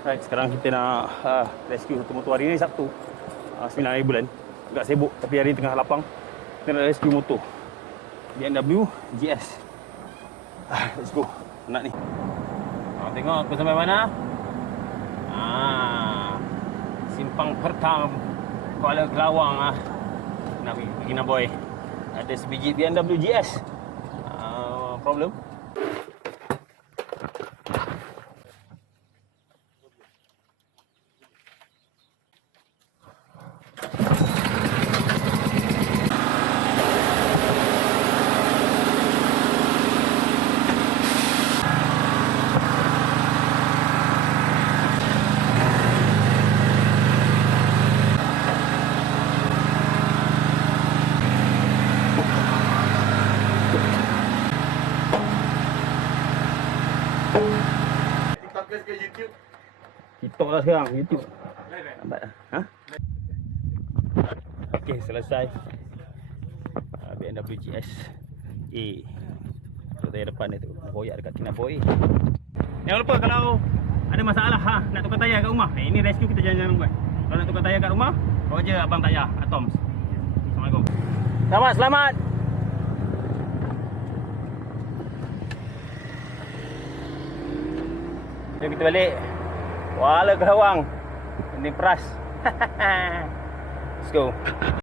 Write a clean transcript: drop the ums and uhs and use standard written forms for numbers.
Right, sekarang kita nak rescue satu motor. Hari ni Sabtu, 9 hari bulan. Agak sibuk, tapi hari ni tengah lapang. Kita nak rescue motor BMW GS. Let's go. Nak ni. Tengok aku sampai mana? Simpang Pertam, Kuala Kelawang. Nak pergi Kinabalu. Ada sebiji BMW GS. Problem. Ke YouTube. TikTok lah sekarang, YouTube. Lambat lah. Okey, selesai. BMW GS A. Tu tayar depan dia tu. Boyak dekat Kinabalu. Jangan lupa kalau ada masalah nak tukar tayar kat rumah. Ini rescue kita jangan buat. Kalau nak tukar tayar kat rumah, bawa je abang tayar Atoms. Assalamualaikum. Selamat. Jom kita balik Kuala Kelawang. Ini peras. Let's go.